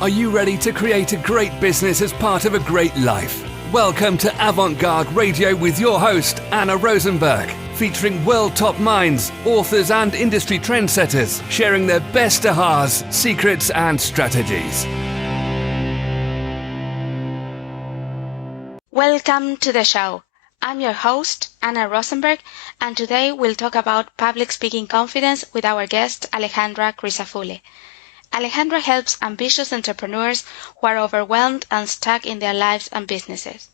Are you ready to create a great business as part of a great life? Welcome to Avant-Garde Radio with your host, Anna Rosenberg, featuring world top minds, authors and industry trendsetters, sharing their best ahas, secrets and strategies. Welcome to the show. I'm your host, Anna Rosenberg, and today we'll talk about public speaking confidence with our guest, Alejandra Crisafulli. Alejandra helps ambitious entrepreneurs who are overwhelmed and stuck in their lives and businesses.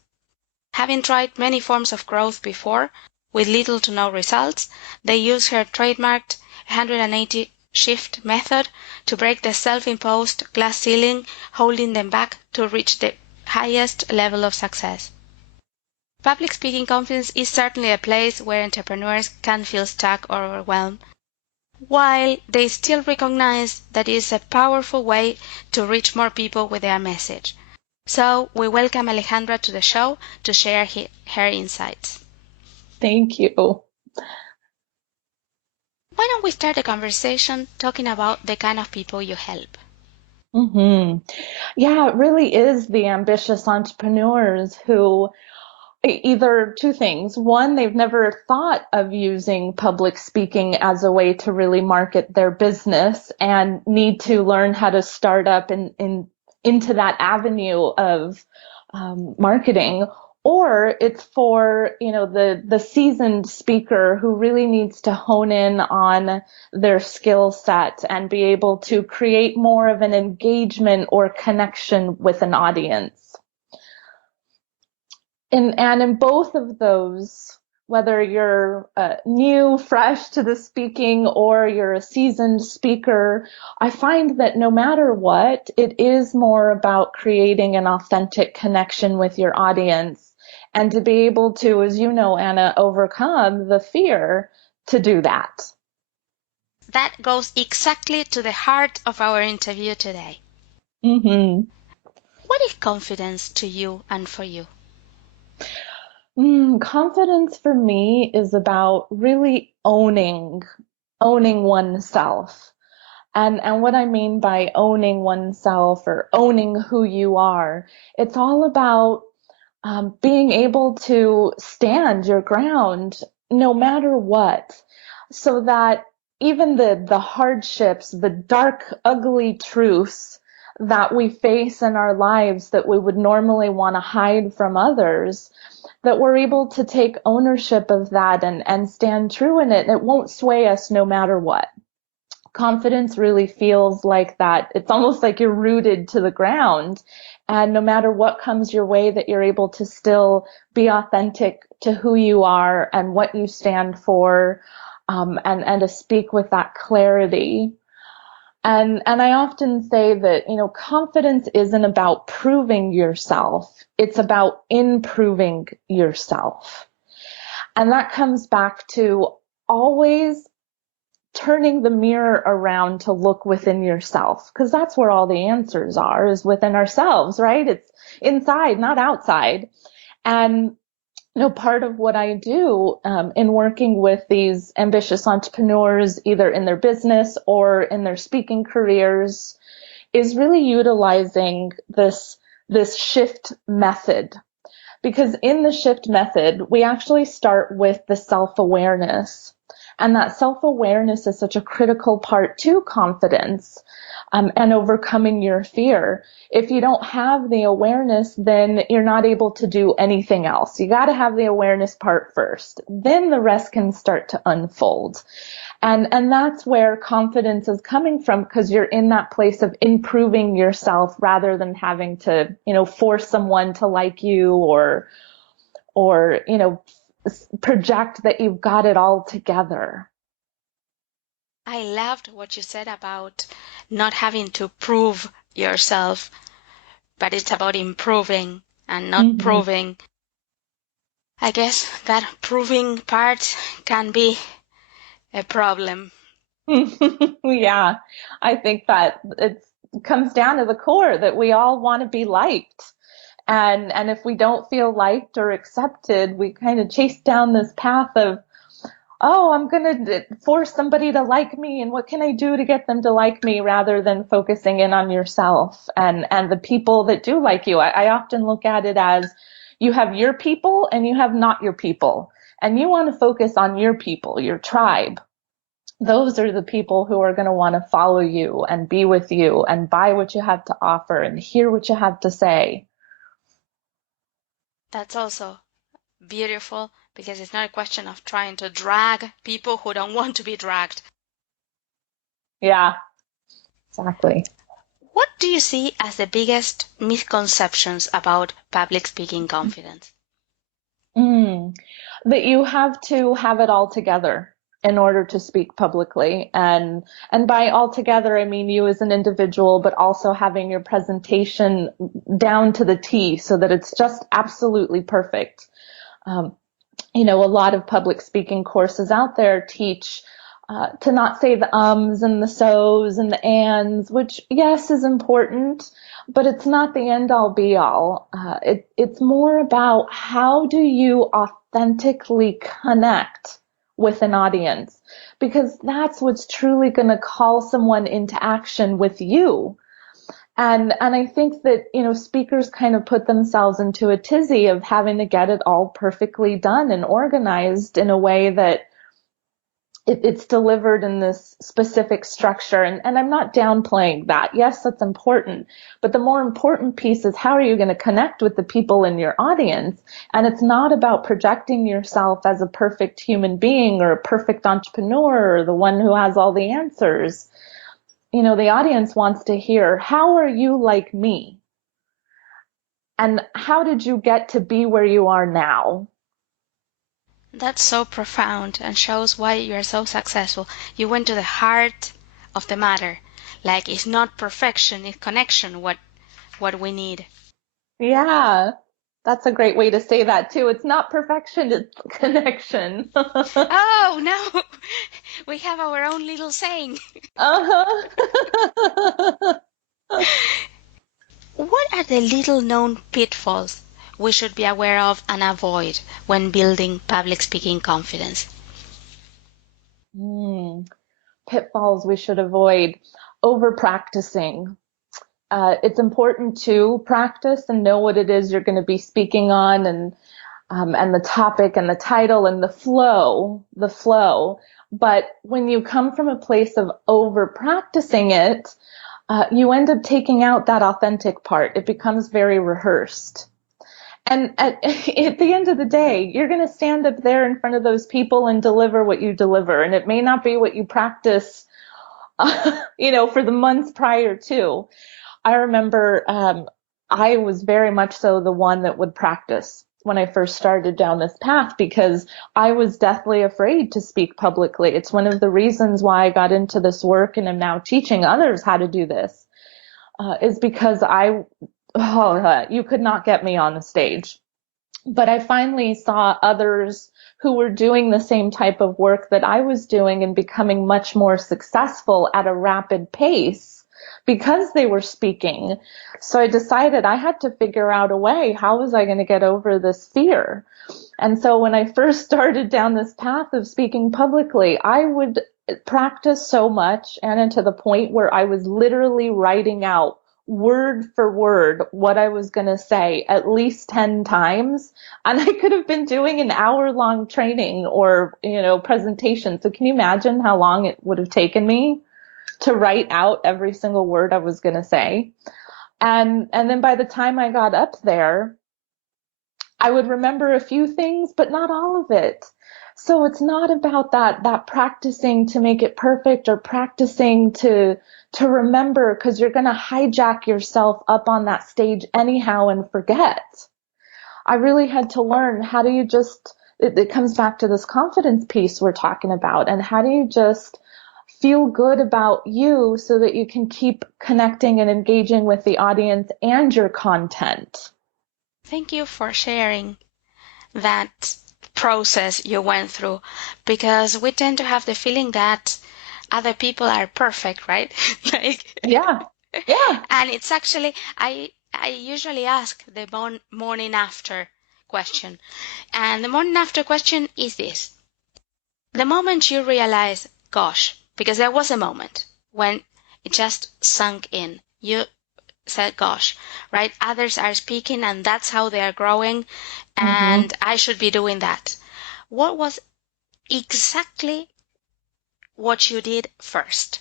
Having tried many forms of growth before, with little to no results, they use her trademarked 180 shift method to break the self-imposed glass ceiling holding them back to reach the highest level of success. Public speaking confidence is certainly a place where entrepreneurs can feel stuck or overwhelmed, while they still recognize that it is a powerful way to reach more people with their message. So we welcome Alejandra to the show to share her insights. Thank you. Why don't we start a conversation talking about the kind of people you help? Yeah, it really is the ambitious entrepreneurs who either two things. One, they've never thought of using public speaking as a way to really market their business and need to learn how to start up into that avenue of marketing. Or it's for, the seasoned speaker who really needs to hone in on their skill set and be able to create more of an engagement or connection with an audience. And in both of those, whether you're new, fresh to the speaking, or you're a seasoned speaker, I find that no matter what, it is more about creating an authentic connection with your audience and to be able to, as you know, Anna, overcome the fear to do that. That goes exactly to the heart of our interview today. What is confidence to you and for you? Confidence for me is about really owning oneself. And what I mean by owning oneself or owning who you are, it's all about being able to stand your ground no matter what, so that even the hardships, the dark, ugly truths that we face in our lives that we would normally want to hide from others, that we're able to take ownership of that and stand true in it. It won't sway us no matter what. Confidence really feels like that. It's almost like you're rooted to the ground, and no matter what comes your way, that you're able to still be authentic to who you are and what you stand for, and to speak with that clarity. And I often say that, confidence isn't about proving yourself. It's about improving yourself. And that comes back to always turning the mirror around to look within yourself, because that's where all the answers are, is within ourselves, right? It's inside, not outside. And part of what I do in working with these ambitious entrepreneurs, either in their business or in their speaking careers, is really utilizing this shift method. Because in the shift method, we actually start with the self-awareness. And that self-awareness is such a critical part to confidence and overcoming your fear. If you don't have the awareness, then you're not able to do anything else. You got to have the awareness part first. Then the rest can start to unfold. And that's where confidence is coming from, because you're in that place of improving yourself rather than having to, force someone to like you or project that you've got it all together. I loved what you said about not having to prove yourself, but it's about improving and not proving. I guess that proving part can be a problem. Yeah, I think that it comes down to the core that we all want to be liked. And if we don't feel liked or accepted, we kind of chase down this path of oh, I'm going to force somebody to like me, and what can I do to get them to like me, rather than focusing in on yourself and the people that do like you. I often look at it as you have your people and you have not your people. And you want to focus on your people, your tribe. Those are the people who are going to want to follow you and be with you and buy what you have to offer and hear what you have to say. That's also beautiful because it's not a question of trying to drag people who don't want to be dragged. Yeah, exactly. What do you see as the biggest misconceptions about public speaking confidence? That you have to have it all together in order to speak publicly. And by all together, I mean you as an individual, but also having your presentation down to the T so that it's just absolutely perfect. Um, a lot of public speaking courses out there teach to not say the ums and the so's and the ands, which, yes, is important, but it's not the end all be all. It's more about how do you authentically connect with an audience, because that's what's truly going to call someone into action with you. And I think that, speakers kind of put themselves into a tizzy of having to get it all perfectly done and organized in a way that it's delivered in this specific structure. And I'm not downplaying that. Yes, that's important. But the more important piece is, how are you going to connect with the people in your audience? And it's not about projecting yourself as a perfect human being or a perfect entrepreneur or the one who has all the answers. The audience wants to hear, how are you like me? And how did you get to be where you are now? That's so profound and shows why you are so successful. You went to the heart of the matter. Like, it's not perfection, it's connection what we need. Yeah, that's a great way to say that too. It's not perfection, it's connection. Oh no, we have our own little saying. Uh-huh. What are the little known pitfalls we should be aware of and avoid when building public speaking confidence? Pitfalls we should avoid. Over practicing. It's important to practice and know what it is you're going to be speaking on, and the topic and the title and the flow. But when you come from a place of over practicing it, you end up taking out that authentic part. It becomes very rehearsed. And at the end of the day, you're going to stand up there in front of those people and deliver what you deliver. And it may not be what you practice, for the months prior to. I remember I was very much so the one that would practice when I first started down this path, because I was deathly afraid to speak publicly. It's one of the reasons why I got into this work and am now teaching others how to do this, is because you could not get me on the stage. But I finally saw others who were doing the same type of work that I was doing and becoming much more successful at a rapid pace because they were speaking. So I decided I had to figure out a way. How was I going to get over this fear? And so when I first started down this path of speaking publicly, I would practice so much, and to the point where I was literally writing out word for word what I was going to say at least 10 times. And I could have been doing an hour-long training or, presentation. So can you imagine how long it would have taken me to write out every single word I was going to say? And then by the time I got up there, I would remember a few things, but not all of it. So it's not about that practicing to make it perfect or practicing to remember, because you're going to hijack yourself up on that stage anyhow and forget. I really had to learn, how do you it comes back to this confidence piece we're talking about, and how do you just feel good about you so that you can keep connecting and engaging with the audience and your content. Thank you for sharing that process you went through, because we tend to have the feeling that other people are perfect, right? Yeah. And it's actually, I usually ask the morning after question. And the morning after question is this: the moment you realize, gosh, because there was a moment when it just sunk in. You said, gosh, right? Others are speaking and that's how they are growing, and I should be doing that. What was exactly what you did first?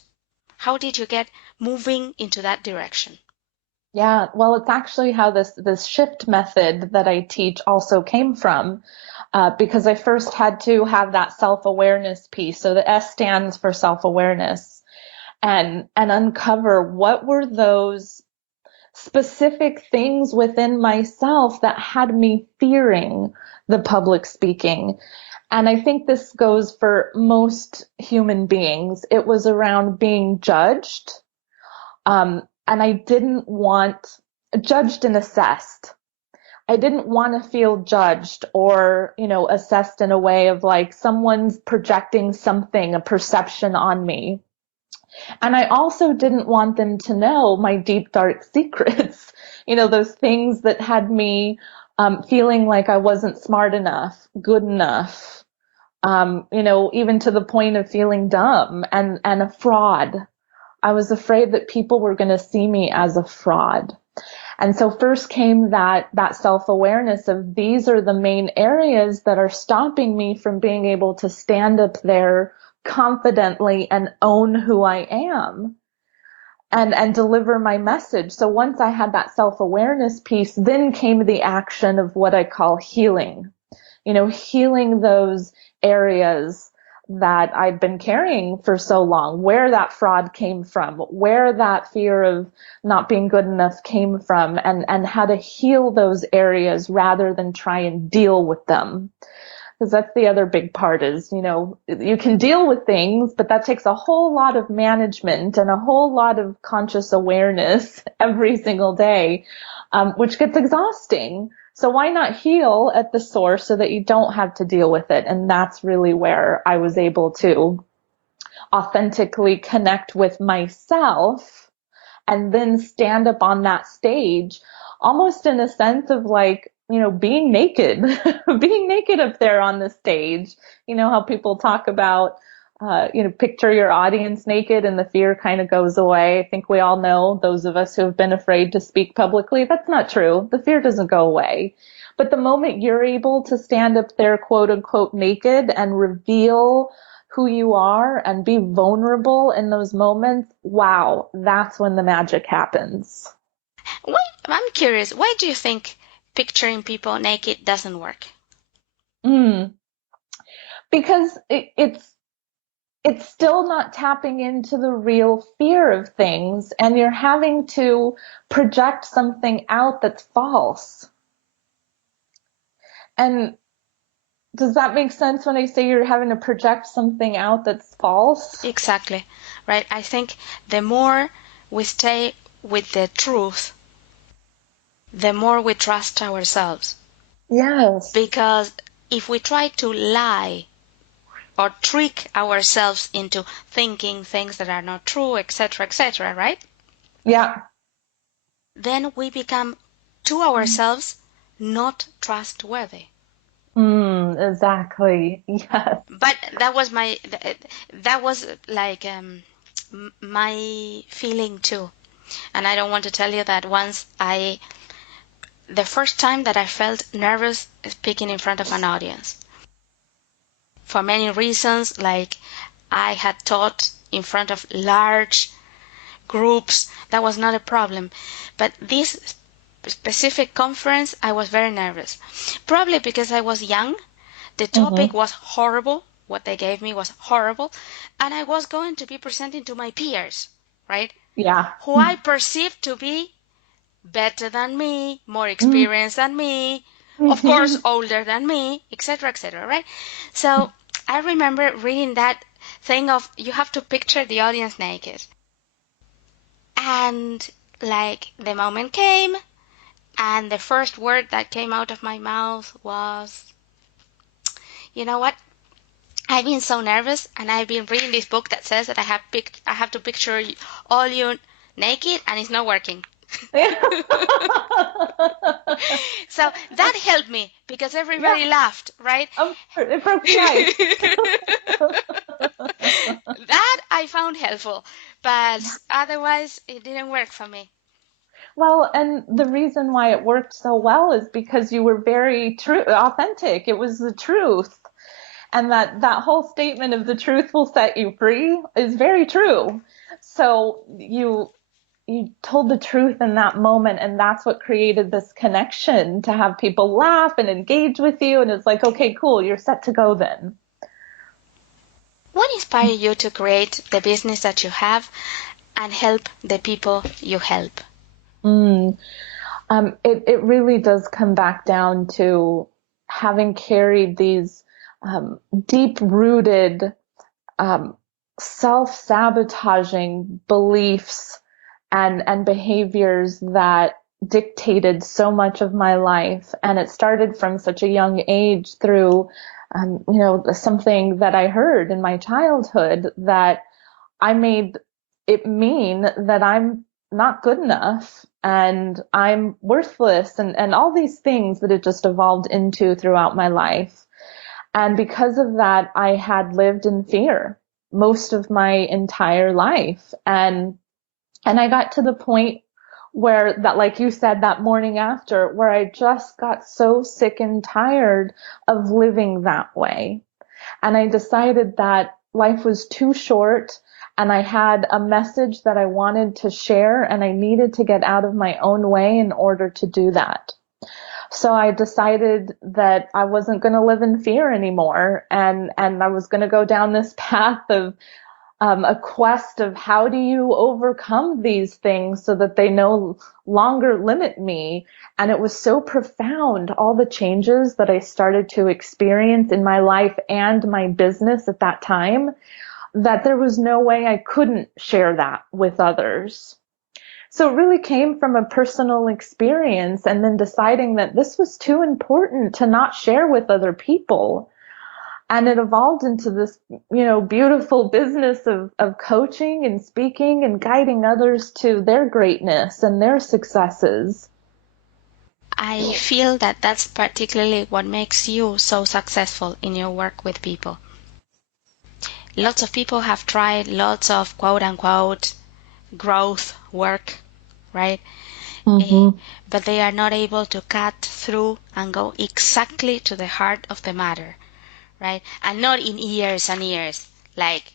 How did you get moving into that direction? Yeah, well, it's actually how this shift method that I teach also came from, because I first had to have that self-awareness piece. So the S stands for self-awareness, and uncover what were those specific things within myself that had me fearing the public speaking. And I think this goes for most human beings. It was around being judged. And I didn't want judged and assessed. I didn't want to feel judged or, assessed in a way of like someone's projecting something, a perception on me. And I also didn't want them to know my deep, dark secrets, those things that had me feeling like I wasn't smart enough, good enough, even to the point of feeling dumb and a fraud. I was afraid that people were going to see me as a fraud. And so first came that self-awareness of these are the main areas that are stopping me from being able to stand up there confidently and own who I am and deliver my message. So once I had that self-awareness piece, then came the action of what I call healing. Healing those areas that I'd been carrying for so long, where that fraud came from, where that fear of not being good enough came from, and how to heal those areas rather than try and deal with them. Because that's the other big part is, you can deal with things, but that takes a whole lot of management and a whole lot of conscious awareness every single day, which gets exhausting. So why not heal at the source so that you don't have to deal with it? And that's really where I was able to authentically connect with myself and then stand up on that stage, almost in a sense of like, being naked, being naked up there on the stage. How people talk about, picture your audience naked and the fear kind of goes away. I think we all know, those of us who have been afraid to speak publicly, that's not true. The fear doesn't go away. But the moment you're able to stand up there, quote unquote, naked and reveal who you are and be vulnerable in those moments, wow, that's when the magic happens. I'm curious, why do you think picturing people naked doesn't work? Because it's still not tapping into the real fear of things, and you're having to project something out that's false. And does that make sense when I say you're having to project something out that's false? Exactly, right? I think the more we stay with the truth, the more we trust ourselves. Yes. Because if we try to lie or trick ourselves into thinking things that are not true, etc., right? Yeah. Then we become, to ourselves, not trustworthy. Exactly. Yes. But that was like my feeling too. And I don't want to tell you that the first time that I felt nervous speaking in front of an audience. For many reasons, like I had taught in front of large groups, that was not a problem. But this specific conference, I was very nervous. Probably because I was young, the topic was horrible, what they gave me was horrible, and I was going to be presenting to my peers, right? Yeah. Who I perceived to be better than me, more experienced than me, of course older than me, etc., right? So I remember reading that thing of you have to picture the audience naked. And like the moment came, and the first word that came out of my mouth was, you know what? I've been so nervous, and I've been reading this book that says that I have to picture all you naked, and it's not working. So that helped me because everybody laughed, right? It broke the ice. That I found helpful, but otherwise it didn't work for me. Well, and the reason why it worked so well is because you were very authentic. It was the truth. And that whole statement of the truth will set you free is very true. So you told the truth in that moment, and that's what created this connection to have people laugh and engage with you. And it's like, okay, cool, you're set to go then. What inspired you to create the business that you have and help the people you help? It really does come back down to having carried these deep-rooted self-sabotaging beliefs and behaviors that dictated so much of my life. And it started from such a young age through, something that I heard in my childhood that I made it mean that I'm not good enough and I'm worthless and all these things that it just evolved into throughout my life. And because of that, I had lived in fear most of my entire life. And I got to the point where that, like you said, that morning after, where I just got so sick and tired of living that way. And I decided that life was too short and I had a message that I wanted to share and I needed to get out of my own way in order to do that. So I decided that I wasn't going to live in fear anymore and I was going to go down this path of a quest of how do you overcome these things so that they no longer limit me. And it was so profound, all the changes that I started to experience in my life and my business at that time, that there was no way I couldn't share that with others. So it really came from a personal experience and then deciding that this was too important to not share with other people. And it evolved into this, beautiful business of coaching and speaking and guiding others to their greatness and their successes. I feel that that's particularly what makes you so successful in your work with people. Lots of people have tried lots of quote unquote growth work, right? Mm-hmm. But they are not able to cut through and go exactly to the heart of the matter, right? And not in years and years, like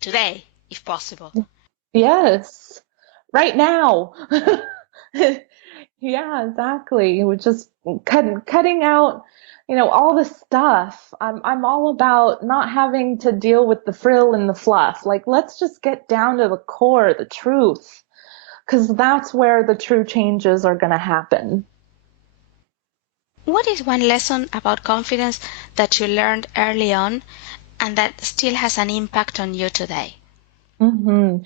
today, if possible. Yes. Right now. Yeah, exactly. We're just cutting out, all the stuff. I'm all about not having to deal with the frill and the fluff. Like, let's just get down to the core, the truth, because that's where the true changes are going to happen. What is one lesson about confidence that you learned early on and that still has an impact on you today? Mm-hmm.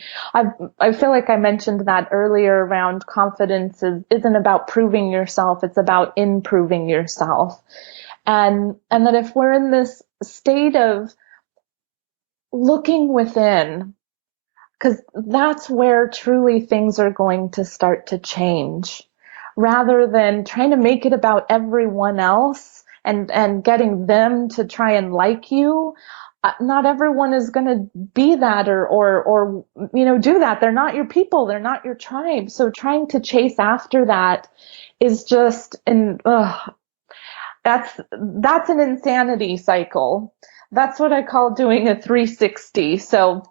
I feel like I mentioned that earlier around confidence isn't about proving yourself. It's about improving yourself. And that if we're in this state of looking within, because that's where truly things are going to start to change, rather than trying to make it about everyone else and getting them to try and like you. Not everyone is going to be that or do that. They're not your people. They're not your tribe. So trying to chase after that is just that's an insanity cycle. That's what I call doing a 360. So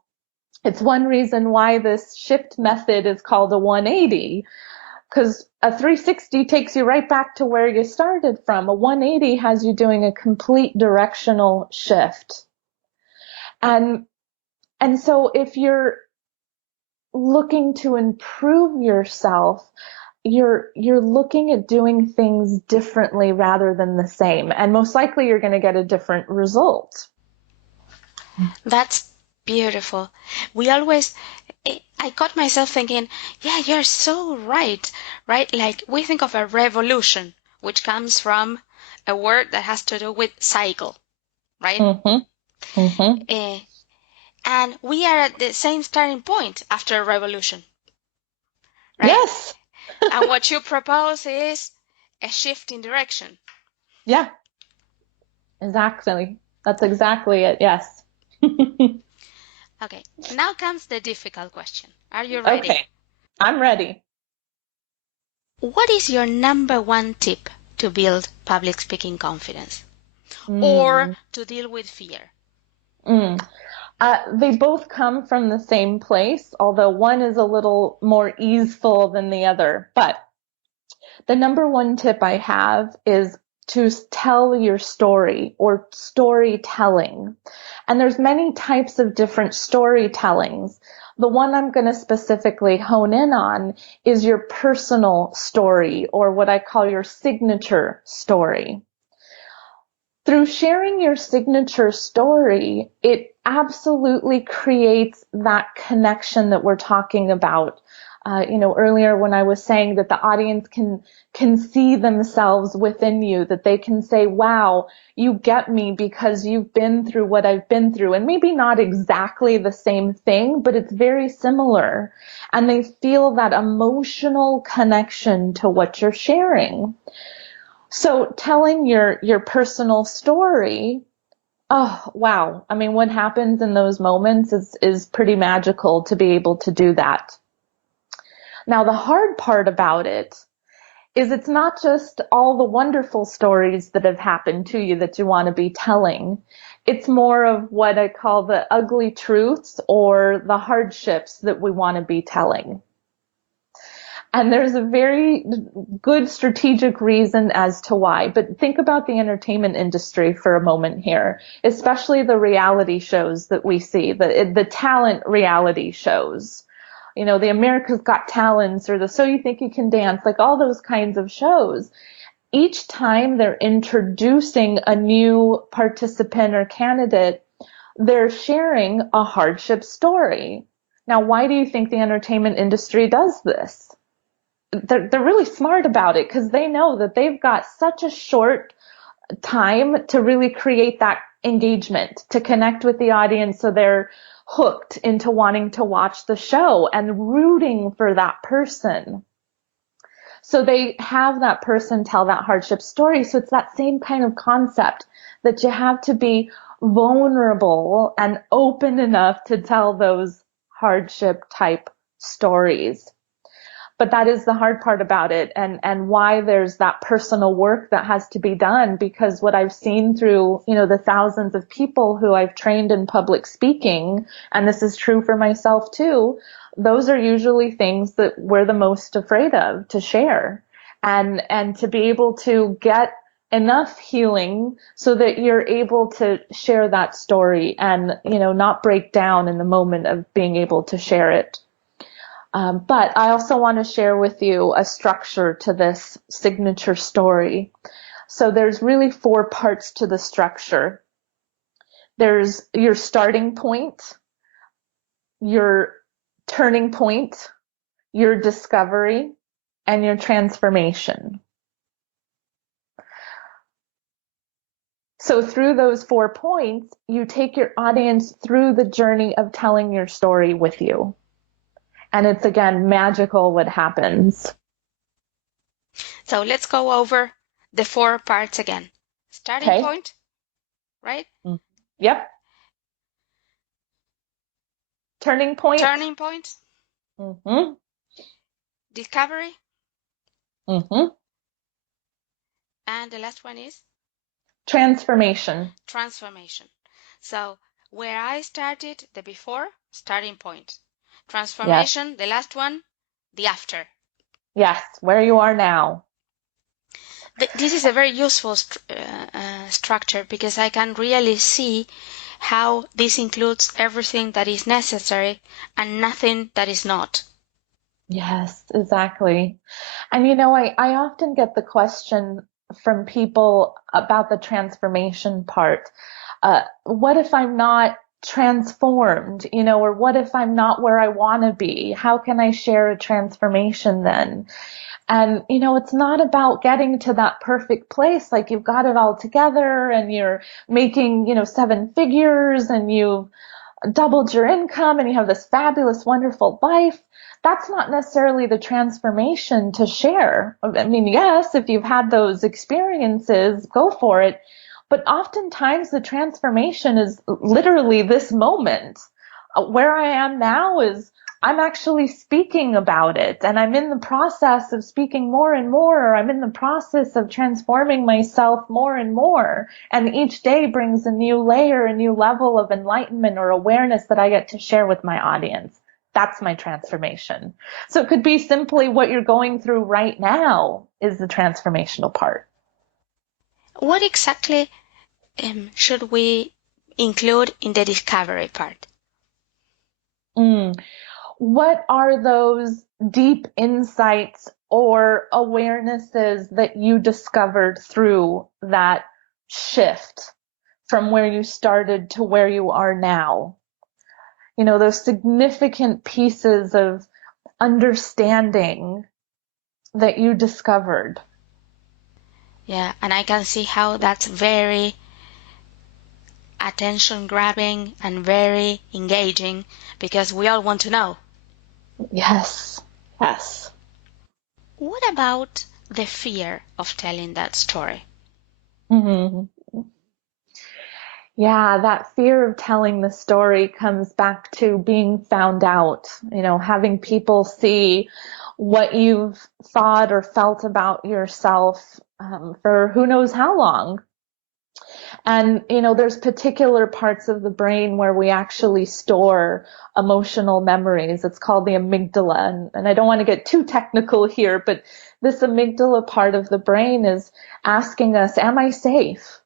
it's one reason why this shift method is called a 180, because a 360 takes you right back to where you started from. A 180 has you doing a complete directional shift. And so if you're looking to improve yourself, you're looking at doing things differently rather than the same. And most likely you're going to get a different result. That's beautiful. I caught myself thinking, yeah, you're so right, right? Like we think of a revolution, which comes from a word that has to do with cycle, right? Mm-hmm. Mm-hmm. And we are at the same starting point after a revolution, right? Yes. And what you propose is a shift in direction. Yeah, exactly. That's exactly it. Yes. Okay, now comes the difficult question. Are you ready? Okay, I'm ready. What is your number one tip to build public speaking confidence or Mm, to deal with fear? mm. They both come from the same place, although one is a little more easeful than the other. But the number one tip I have is to tell your story or storytelling. And there's many types of different storytellings. The one I'm going to specifically hone in on is your personal story, or what I call your signature story. Through sharing your signature story, it absolutely creates that connection that we're talking about. Earlier when I was saying that the audience can see themselves within you, that they can say, wow, you get me because you've been through what I've been through. And maybe not exactly the same thing, but it's very similar. And they feel that emotional connection to what you're sharing. So telling your personal story, oh, wow. I mean, what happens in those moments is pretty magical to be able to do that. Now, the hard part about it is it's not just all the wonderful stories that have happened to you that you want to be telling. It's more of what I call the ugly truths or the hardships that we want to be telling. And there's a very good strategic reason as to why. But think about the entertainment industry for a moment here, especially the reality shows that we see, the talent reality shows. You know, the America's Got Talents or the So You Think You Can Dance, like all those kinds of shows. Each time they're introducing a new participant or candidate, they're sharing a hardship story. Now, why do you think the entertainment industry does this? They're really smart about it because they know that they've got such a short time to really create that engagement, to connect with the audience so they're hooked into wanting to watch the show and rooting for that person. So they have that person tell that hardship story. So it's that same kind of concept that you have to be vulnerable and open enough to tell those hardship type stories. But that is the hard part about it, and why there's that personal work that has to be done, because what I've seen through, the thousands of people who I've trained in public speaking, and this is true for myself too, those are usually things that we're the most afraid of to share. And to be able to get enough healing so that you're able to share that story and, not break down in the moment of being able to share it. But I also want to share with you a structure to this signature story. So there's really 4 parts to the structure. There's your starting point, your turning point, your discovery, and your transformation. So through those 4 points, you take your audience through the journey of telling your story with you. And it's, again, magical what happens. So let's go over the 4 parts again. Starting point, right? Yep. Turning point. Turning point. Mm-hmm. Discovery. Mm-hmm. And the last one is? Transformation. Transformation. So where I started, the before, starting point. Transformation, yes. The last one, the after. Yes, where you are now. This is a very useful structure because I can really see how this includes everything that is necessary and nothing that is not. Yes, exactly. And I often get the question from people about the transformation part. What if I'm not transformed, or what if I'm not where I want to be? How can I share a transformation then? And, it's not about getting to that perfect place. Like you've got it all together and you're making, 7 figures and you've doubled your income and you have this fabulous, wonderful life. That's not necessarily the transformation to share. I mean, yes, if you've had those experiences, go for it. But oftentimes the transformation is literally this moment. Where I am now is I'm actually speaking about it, and I'm in the process of speaking more and more, or I'm in the process of transforming myself more and more. And each day brings a new layer, a new level of enlightenment or awareness that I get to share with my audience. That's my transformation. So it could be simply what you're going through right now is the transformational part. What exactly should we include in the discovery part? What are those deep insights or awarenesses that you discovered through that shift from where you started to where you are now? You know, those significant pieces of understanding that you discovered. Yeah, and I can see how that's very attention grabbing and very engaging because we all want to know. Yes. Yes. What about the fear of telling that story? Mm-hmm. Yeah, that fear of telling the story comes back to being found out, you know, having people see what you've thought or felt about yourself for who knows how long. And, you know, there's particular parts of the brain where we actually store emotional memories. It's called the amygdala. And I don't want to get too technical here, but this amygdala part of the brain is asking us, am I safe?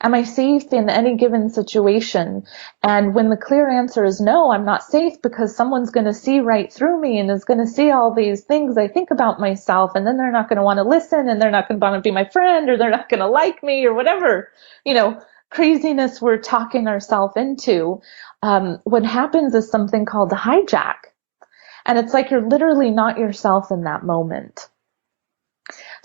Am I safe in any given situation? And when the clear answer is no, I'm not safe because someone's going to see right through me and is going to see all these things I think about myself. And then they're not going to want to listen and they're not going to want to be my friend or they're not going to like me or whatever, you know, craziness we're talking ourselves into. What happens is something called a hijack. And it's like you're literally not yourself in that moment.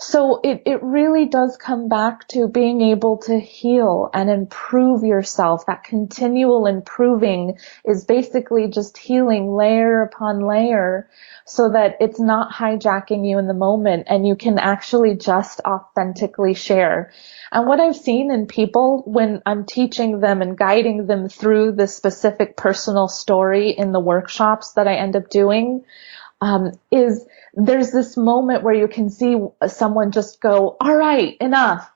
So it really does come back to being able to heal and improve yourself. That continual improving is basically just healing layer upon layer so that it's not hijacking you in the moment and you can actually just authentically share. And what I've seen in people when I'm teaching them and guiding them through this specific personal story in the workshops that I end up doing, is there's this moment where you can see someone just go, all right, enough.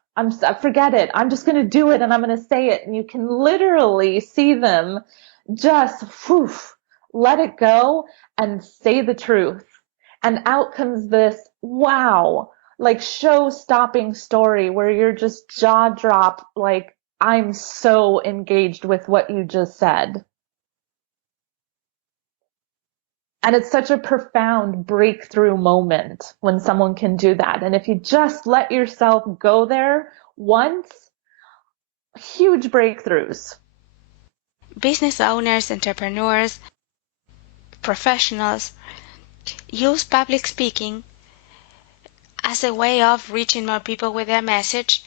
Forget it. I'm just going to do it and I'm going to say it. And you can literally see them just let it go and say the truth. And out comes this, wow, like show-stopping story where you're just jaw drop, like, I'm so engaged with what you just said. And it's such a profound breakthrough moment when someone can do that. And if you just let yourself go there once, huge breakthroughs. Business owners, entrepreneurs, professionals use public speaking as a way of reaching more people with their message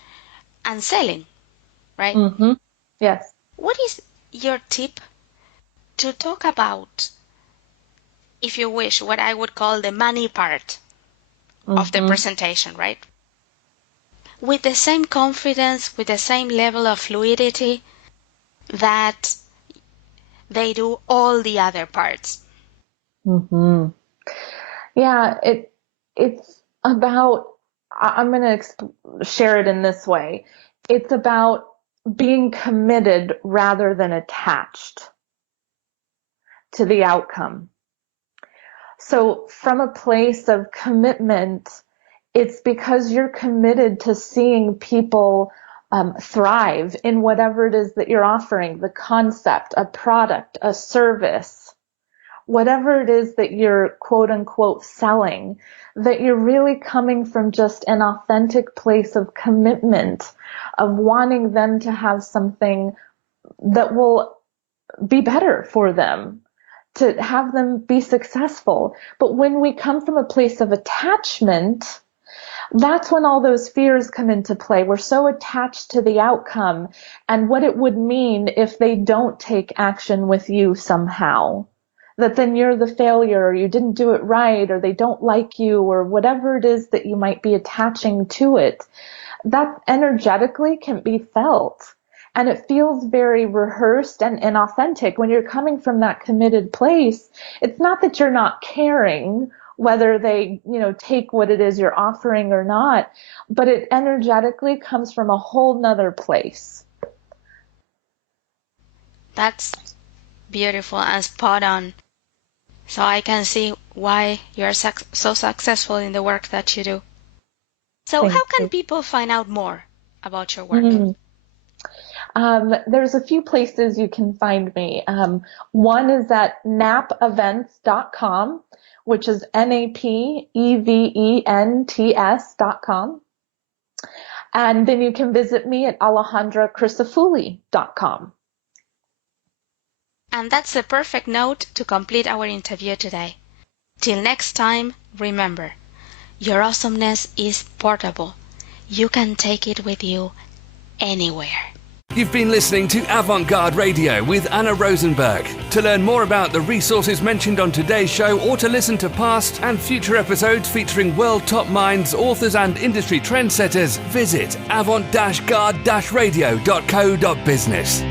and selling, right? Mm-hmm. Yes. What is your tip to talk about, if you wish, what I would call the money part of the presentation, right? With the same confidence, with the same level of fluidity that they do all the other parts. Mm-hmm. Yeah, it's about, I'm going to share it in this way. It's about being committed rather than attached to the outcome. So from a place of commitment, it's because you're committed to seeing people thrive in whatever it is that you're offering, the concept, a product, a service, whatever it is that you're quote unquote selling, that you're really coming from just an authentic place of commitment, of wanting them to have something that will be better for them, to have them be successful. But when we come from a place of attachment, That's when all those fears come into play. We're so attached to the outcome and what it would mean if they don't take action with you somehow. That then you're the failure, or you didn't do it right, or they don't like you, or whatever it is that you might be attaching to it. That energetically can be felt. And it feels very rehearsed and inauthentic. When you're coming from that committed place, it's not that you're not caring whether they, take what it is you're offering or not, but it energetically comes from a whole nother place. That's beautiful and spot on. So I can see why you're so successful in the work that you do. So Thank how can you. people find out more about your work? There's a few places you can find me. One is at napevents.com, which is NAPEVENTS.com. And then you can visit me at AlejandraCrisafulli.com. And that's the perfect note to complete our interview today. Till next time, remember, your awesomeness is portable. You can take it with you anywhere. You've been listening to Avant-Garde Radio with Anna Rosenberg. To learn more about the resources mentioned on today's show, or to listen to past and future episodes featuring world top minds, authors and industry trendsetters, visit avant-garde-radio.co.business.